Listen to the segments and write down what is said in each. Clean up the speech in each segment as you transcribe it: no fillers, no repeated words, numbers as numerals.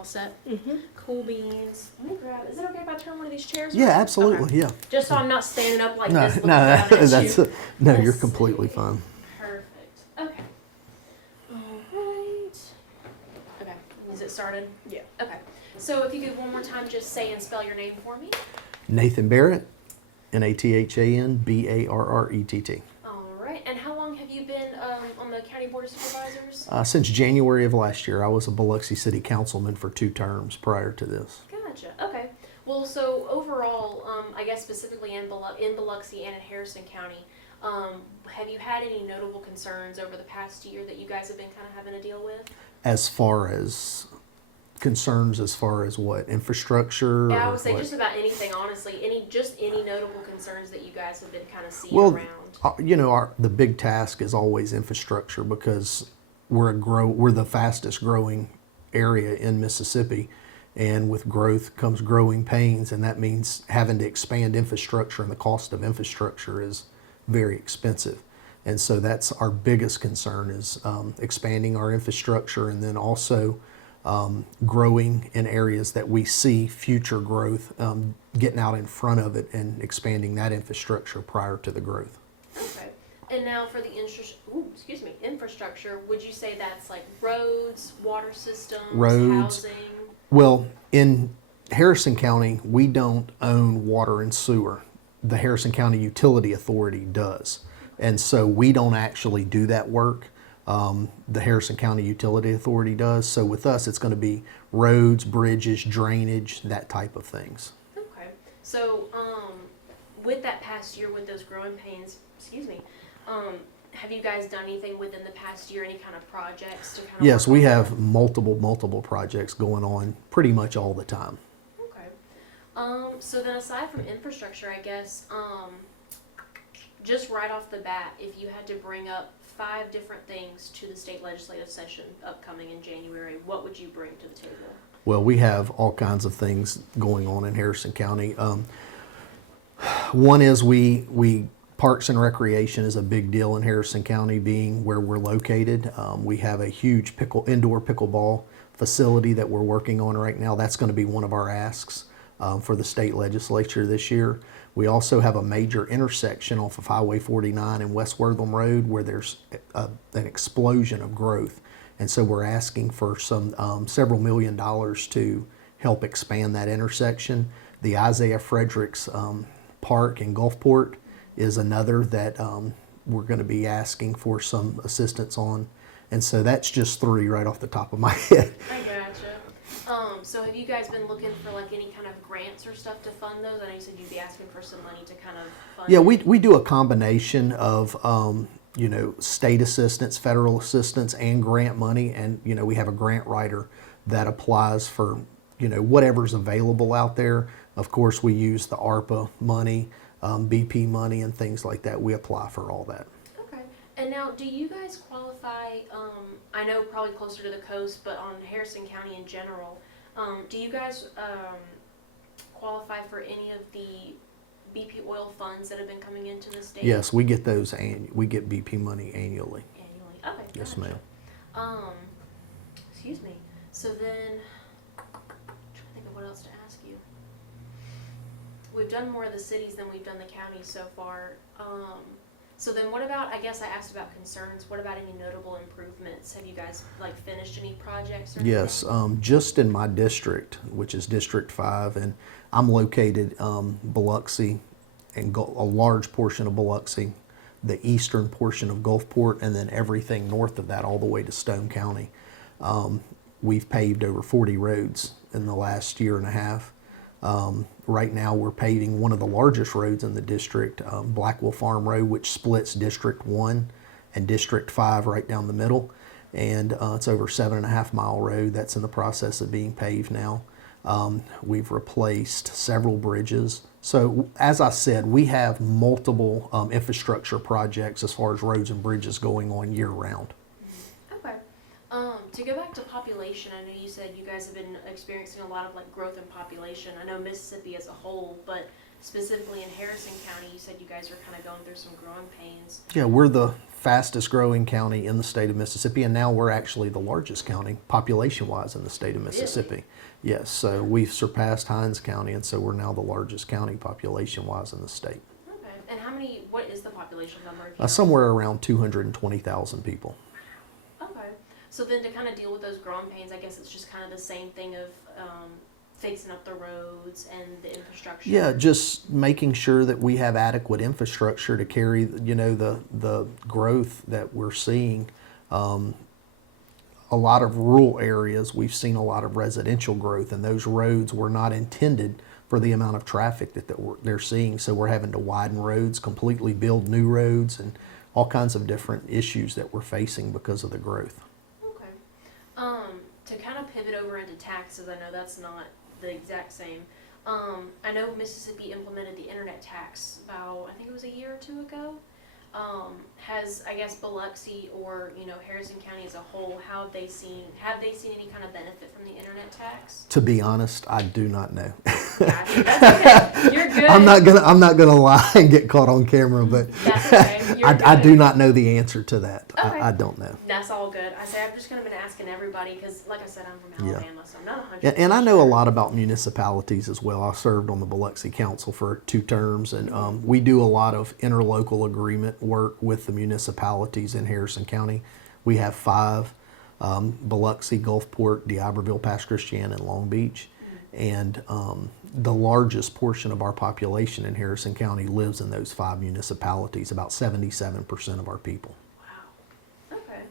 All set? Cool beans. Let me grab, is it okay if I turn one of these chairs Yeah, around? absolutely. Okay. Yeah. Just so I'm not standing up like No, this looking no, down at that's you. no. Let's You're completely see. fine. Perfect. Okay. Alright. Okay. Is it started? Yeah. Okay. So if you could one more time just say and spell your name for me. Nathan Barrett, Nathan Barrett. Alright. And how long have you been on the County Board of Supervisors? Since January of last year, I was a Biloxi City Councilman for 2 terms prior to this. Gotcha. Okay. Well, so overall, I guess specifically in Biloxi and in Harrison County, have you had any notable concerns over the past year that you guys have been kind of having to deal with? As far as concerns, as far as what, infrastructure? Yeah, I or would say what? just about anything, honestly. Any notable concerns that you guys have been kind of seeing Well, around? you know, the big task is always infrastructure because we're the fastest growing area in Mississippi, and with growth comes growing pains, and that means having to expand infrastructure, and the cost of infrastructure is very expensive. And so that's our biggest concern is expanding our infrastructure, and then also growing in areas that we see future growth, getting out in front of it and expanding that infrastructure prior to the growth. Okay. And now for the infrastructure, would you say that's like roads, water systems, Roads. housing? Well, in Harrison County, we don't own water and sewer. The Harrison County Utility Authority does. And so we don't actually do that work. The Harrison County Utility Authority does. So with us, it's going to be roads, bridges, drainage, that type of things. Okay. So, with that past year, with those growing pains, have you guys done anything within the past year, any kind of projects to kind of Yes, work we on have that? multiple projects going on pretty much all the time. Okay. So then aside from infrastructure, I guess, just right off the bat, if you had to bring up 5 different things to the state legislative session upcoming in January, what would you bring to the table? Well, we have all kinds of things going on in Harrison County. One is we Parks and Recreation is a big deal in Harrison County, being where we're located. We have a huge indoor pickleball facility that we're working on right now. That's going to be one of our asks for the state legislature this year. We also have a major intersection off of Highway 49 and West Wortham Road where there's an explosion of growth. And so we're asking for some several $1 million to help expand that intersection. The Isaiah Fredericks Park in Gulfport is another that we're going to be asking for some assistance on. And so that's just 3 right off the top of my head. I gotcha. So have you guys been looking for like any kind of grants or stuff to fund those? I know you said you'd be asking for some money to kind of fund Yeah, it. we do a combination of state assistance, federal assistance, and grant money. And we have a grant writer that applies for whatever's available out there. Of course, we use the ARPA money, BP money, and things like that. We apply for all that. Okay. And now, do you guys qualify, I know probably closer to the coast, but on Harrison County in general, do you guys qualify for any of the BP oil funds that have been coming into the state? Yes, we get those. We get BP money annually. Annually. Okay. Yes, gotcha. ma'am. Excuse me. So then, I'm trying to think of what else to ask you. We've done more of the cities than we've done the counties so far. So then what about, I guess I asked about concerns, what about any notable improvements? Have you guys finished any projects or Yes, anything? just in my district, which is District 5, and I'm located Biloxi, and a large portion of Biloxi, the eastern portion of Gulfport, and then everything north of that all the way to Stone County. We've paved over 40 roads in the last year and a half. Right now we're paving one of the largest roads in the district, Blackwell Farm Road, which splits District 1 and District 5 right down the middle. And it's over 7.5 mile road that's in the process of being paved now. We've replaced several bridges. So as I said, we have multiple infrastructure projects as far as roads and bridges going on year round. Okay. To go back to population, I know you said you guys have been experiencing a lot of growth in population. I know Mississippi as a whole, but specifically in Harrison County, you said you guys are kind of going through some growing pains. Yeah, we're the fastest growing county in the state of Mississippi, and now we're actually the largest county population-wise in the state of Mississippi. Yes, so we've surpassed Hinds County, and so we're now the largest county population-wise in the state. Okay. And what is the population number? If you know? Somewhere around 220,000 people. Okay. So then to kind of deal with those growing pains, I guess it's just kind of the same thing of fixing up the roads and the infrastructure. Yeah, just making sure that we have adequate infrastructure to carry, the growth that we're seeing. A lot of rural areas, we've seen a lot of residential growth, and those roads were not intended for the amount of traffic that they're seeing. So we're having to widen roads, completely build new roads, and all kinds of different issues that we're facing because of the growth. Okay. To kind of pivot over into taxes, I know that's not the exact same. I know Mississippi implemented the internet tax about, I think it was a year or two ago. Has, I guess, Biloxi or, Harrison County as a whole, have they seen any kind of benefit from the internet tax? To be honest, I do not know. Gotcha. That's okay. You're good. I'm not gonna lie and get caught on camera, but That's okay. I do not know the answer to that. Okay. I don't know. That's all good. I've just kind of been asking everybody because, like I said, I'm from Alabama, so I'm not 100%. Yeah, and I know a lot about municipalities as well. I served on the Biloxi Council for 2 terms, and we do a lot of interlocal agreement work with the municipalities in Harrison County. We have 5, Biloxi, Gulfport, D'Iberville, Pass Christian, and Long Beach. And the largest portion of our population in Harrison County lives in those 5 municipalities, about 77% of our people. Wow. Okay.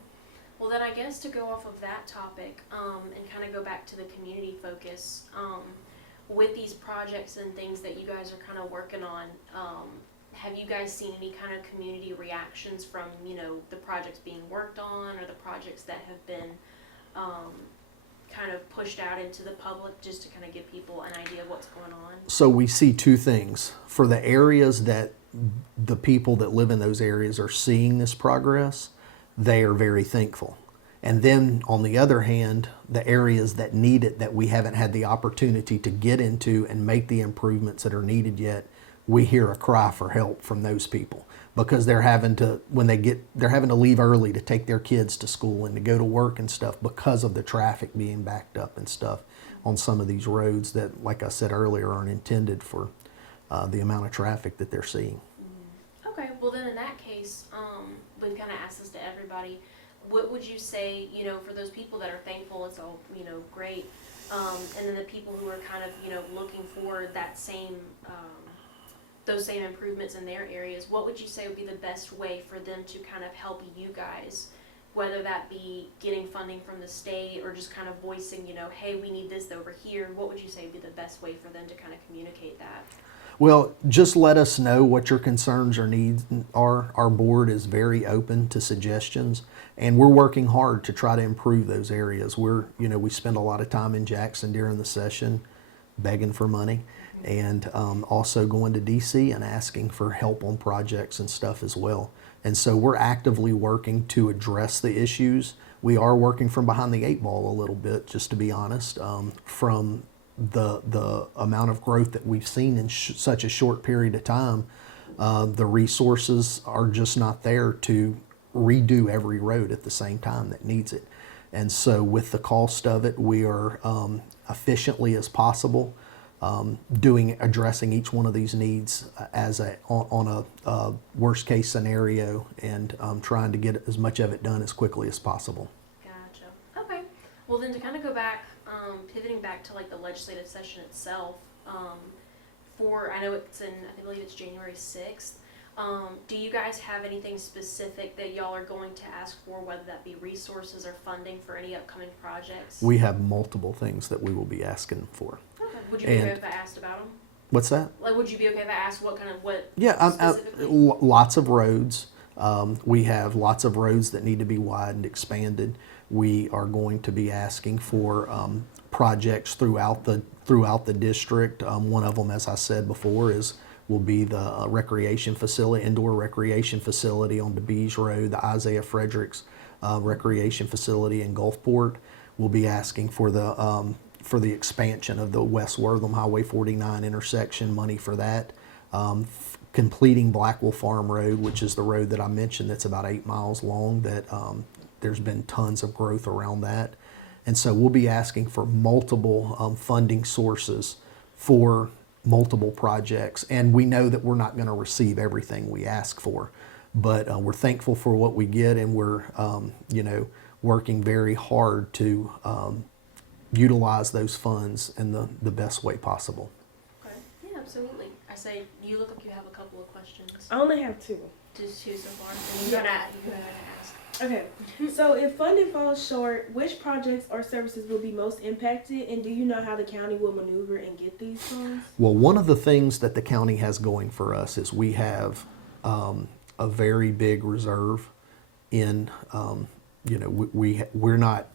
Well, then I guess to go off of that topic and kind of go back to the community focus, with these projects and things that you guys are kind of working on, have you guys seen any kind of community reactions from, the projects being worked on or the projects that have been kind of pushed out into the public, just to kind of give people an idea of what's going on? So we see 2 things. For the areas that the people that live in those areas are seeing this progress, they are very thankful. And then on the other hand, the areas that need it, that we haven't had the opportunity to get into and make the improvements that are needed yet, we hear a cry for help from those people, because they're having to leave early to take their kids to school and to go to work and stuff because of the traffic being backed up and stuff on some of these roads that, like I said earlier, aren't intended for the amount of traffic that they're seeing. Okay, well then in that case, we've kind of asked this to everybody. What would you say, for those people that are thankful, it's all, great, and then the people who are kind of, looking for that same, those same improvements in their areas, what would you say would be the best way for them to kind of help you guys, whether that be getting funding from the state or just kind of voicing, hey, we need this over here? What would you say would be the best way for them to kind of communicate that? Well, just let us know what your concerns or needs are. Our board is very open to suggestions, and we're working hard to try to improve those areas. We spend a lot of time in Jackson during the session begging for money, and also going to DC and asking for help on projects and stuff as well. And so we're actively working to address the issues. We are working from behind the 8 ball a little bit, just to be honest, from the amount of growth that we've seen in such a short period of time. The resources are just not there to redo every road at the same time that needs it. And so with the cost of it, we are efficiently as possible addressing each one of these needs on a worst case scenario, and trying to get as much of it done as quickly as possible. Gotcha. Okay. Well, then to kind of go back, pivoting back to like the legislative session itself, I know I believe it's January 6th. Do you guys have anything specific that y'all are going to ask for, whether that be resources or funding for any upcoming projects? We have multiple things that we will be asking for. Okay. Would you be okay if I asked about them? What's that? Like, would you be okay if I asked what Yeah, lots of roads. We have lots of roads that need to be widened, expanded. We are going to be asking for projects throughout the district. One of them, as I said before, will be the recreation facility, indoor recreation facility on DeBees Road, the Isaiah Fredericks recreation facility in Gulfport. We'll be asking for the expansion of the West Wortham Highway 49 intersection, money for that. completing Blackwell Farm Road, which is the road that I mentioned that's about 8 miles long, that there's been tons of growth around that. And so we'll be asking for multiple funding sources for multiple projects. And we know that we're not going to receive everything we ask for, but we're thankful for what we get, and we're, working very hard to utilize those funds in the best way possible. Okay. Yeah, absolutely. I say you look like you have a couple of questions. I only have two. Just two so far. And you gotta ask. Okay, so if funding falls short, which projects or services will be most impacted, and do you know how the county will maneuver and get these funds? Well, one of the things that the county has going for us is we have a very big reserve in, we're not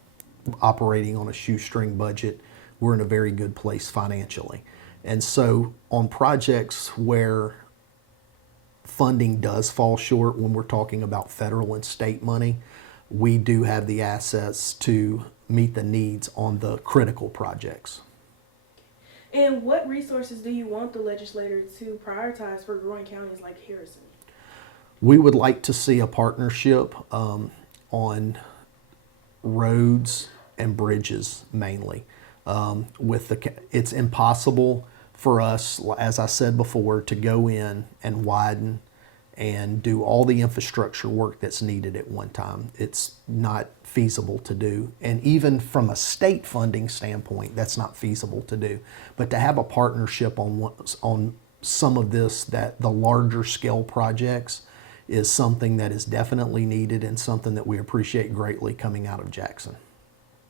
operating on a shoestring budget. We're in a very good place financially. And so on projects where funding does fall short, when we're talking about federal and state money, we do have the assets to meet the needs on the critical projects. And what resources do you want the legislator to prioritize for growing counties like Harrison? We would like to see a partnership on roads and bridges mainly. It's impossible for us, as I said before, to go in and widen and do all the infrastructure work that's needed at one time. It's not feasible to do. And even from a state funding standpoint, that's not feasible to do. But to have a partnership on some of this, that the larger scale projects, is something that is definitely needed and something that we appreciate greatly coming out of Jackson.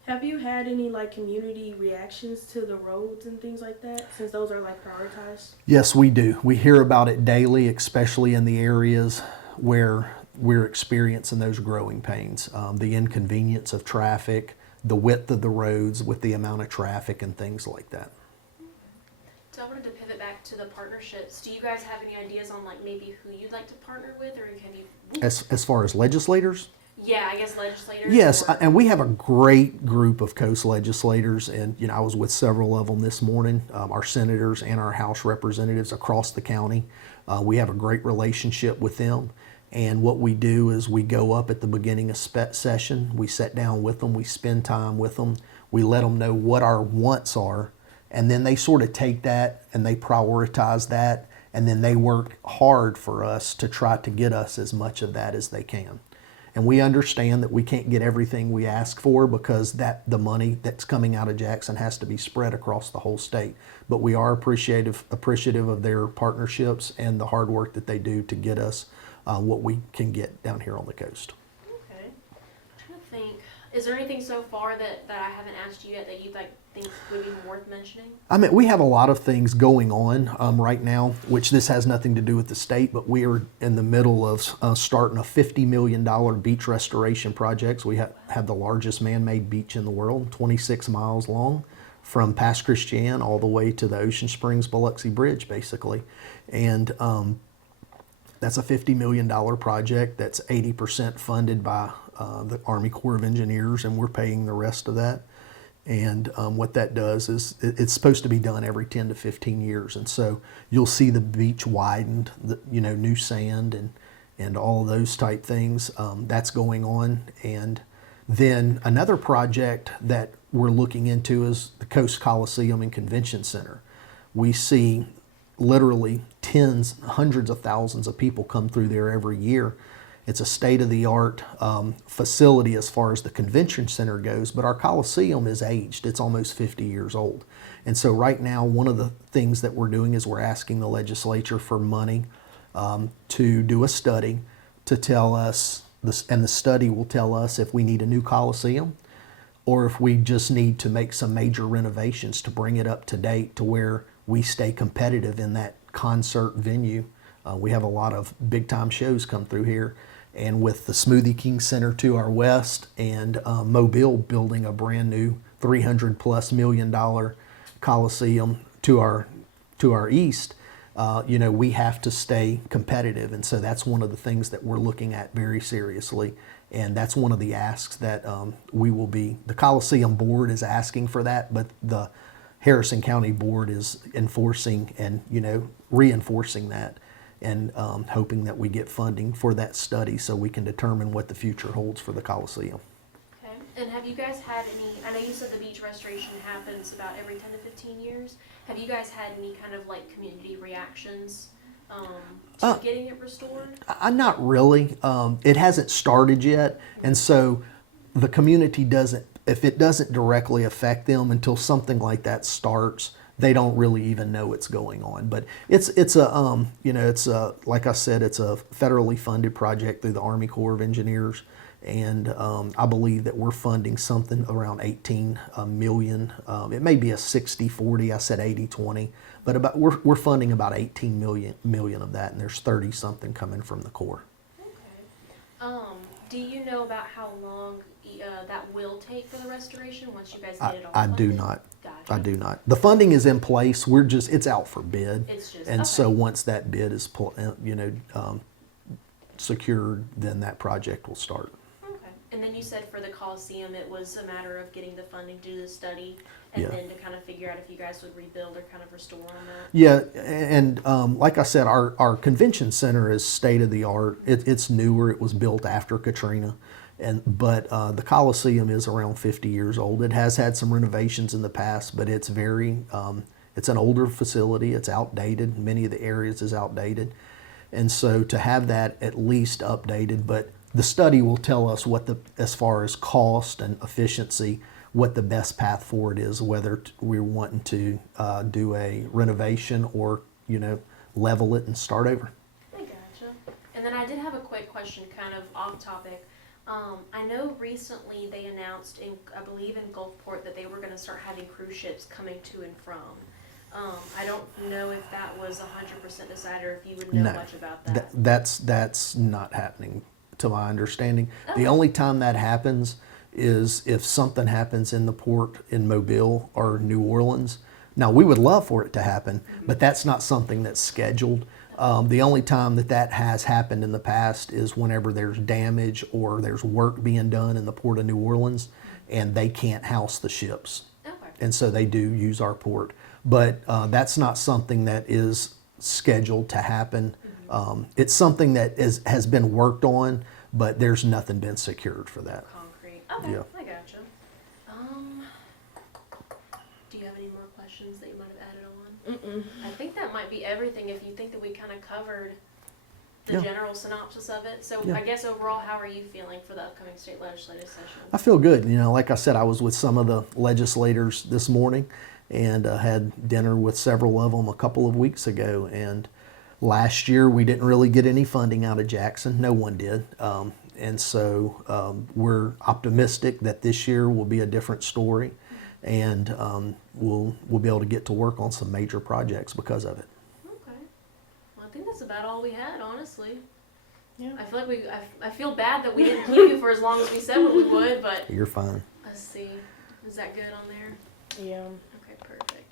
Have you had any community reactions to the roads and things like that, since those are prioritized? Yes, we do. We hear about it daily, especially in the areas where we're experiencing those growing pains. The inconvenience of traffic, the width of the roads with the amount of traffic and things like that. So I wanted to pivot back to the partnerships. Do you guys have any ideas on maybe who you'd like to partner with, or have you? As far as legislators? Yeah, I guess legislators. Yes, and we have a great group of coast legislators, and I was with several of them this morning, our senators and our House representatives across the county. We have a great relationship with them, and what we do is we go up at the beginning of session, we sit down with them, we spend time with them, we let them know what our wants are, and then they sort of take that and they prioritize that, and then they work hard for us to try to get us as much of that as they can. And we understand that we can't get everything we ask for, because the money that's coming out of Jackson has to be spread across the whole state. But we are appreciative of their partnerships and the hard work that they do to get us what we can get down here on the coast. Okay. I'm trying to think. Is there anything so far that I haven't asked you yet that you think would be worth mentioning? I mean, we have a lot of things going on right now, which this has nothing to do with the state, but we are in the middle of starting a $50 million beach restoration project. We have the largest man-made beach in the world, 26 miles long, from Pass Christian all the way to the Ocean Springs Biloxi Bridge, basically. And that's a $50 million project that's 80% funded by the Army Corps of Engineers, and we're paying the rest of that. And what that does is it's supposed to be done every 10 to 15 years. And so you'll see the beach widened, new sand and all of those type things. That's going on. And then another project that we're looking into is the Coast Coliseum and Convention Center. We see literally hundreds of thousands of people come through there every year. It's a state-of-the-art facility as far as the convention center goes, but our Coliseum is aged. It's almost 50 years old. And so right now, one of the things that we're doing is we're asking the legislature for money to do a study to tell us, and the study will tell us if we need a new Coliseum or if we just need to make some major renovations to bring it up to date to where we stay competitive in that concert venue. We have a lot of big-time shows come through here. And with the Smoothie King Center to our west and Mobile building a brand new $300+ million Coliseum to our east, we have to stay competitive. And so that's one of the things that we're looking at very seriously. And that's one of the asks that the Coliseum board is asking for that, but the Harrison County Board is enforcing and, reinforcing that, and hoping that we get funding for that study so we can determine what the future holds for the Coliseum. Okay. And have you guys had any, I know you said the beach restoration happens about every 10 to 15 years. Have you guys had any kind of like community reactions to getting it restored? Not really. It hasn't started yet, and so the community doesn't, if it doesn't directly affect them until something like that starts, they don't really even know it's going on. But it's a like I said, it's a federally funded project through the Army Corps of Engineers, and I believe that we're funding something around 18 million. It may be a 60-40. I said 80-20, but we're funding about 18 million of that, and there's 30 something coming from the Corps. Okay. Do you know about how long that will take for the restoration once you guys get it all I funded? do not. Gotcha. I do not. The funding is in place. It's out for bid. It's just, And okay. so once that bid is, secured, then that project will start. Okay. And then you said for the Coliseum, it was a matter of getting the funding to do the study, and Yeah. then to kind of figure out if you guys would rebuild or kind of restore on that. Yeah, and like I said, our convention center is state of the art. It's newer. It was built after Katrina, but the Coliseum is around 50 years old. It has had some renovations in the past, but it's it's an older facility. It's outdated. Many of the areas is outdated, and so to have that at least updated, but the study will tell us as far as cost and efficiency, what the best path forward is, whether we're wanting to do a renovation or, level it and start over. I gotcha. And then I did have a quick question, kind of off topic. I know recently they announced, I believe in Gulfport, that they were going to start having cruise ships coming to and from. I don't know if that was 100% decided, or if you would know much about that. That's not happening, to my understanding. Okay. The only time that happens is if something happens in the port in Mobile or New Orleans. Now, we would love for it to happen, but that's not something that's scheduled. The only time that has happened in the past is whenever there's damage or there's work being done in the port of New Orleans and they can't house the ships. Okay. And so they do use our port. But that's not something that is scheduled to happen. It's something that has been worked on, but there's nothing been secured for that. Concrete. Okay, Yeah. I gotcha. Do you have any more questions that you might have added on? I think that might be everything, if you think that we kind of covered the Yeah. general synopsis of it. So Yeah. I guess overall, how are you feeling for the upcoming state legislative session? I feel good. Like I said, I was with some of the legislators this morning and had dinner with several of them a couple of weeks ago. And last year, we didn't really get any funding out of Jackson. No one did. And so we're optimistic that this year will be a different story, and we'll be able to get to work on some major projects because of it. Okay. Well, I think that's about all we had, honestly. Yeah. I feel like I feel bad that we didn't keep you for as long as we said we would, but You're fine. let's see. Is that good on there? Yeah.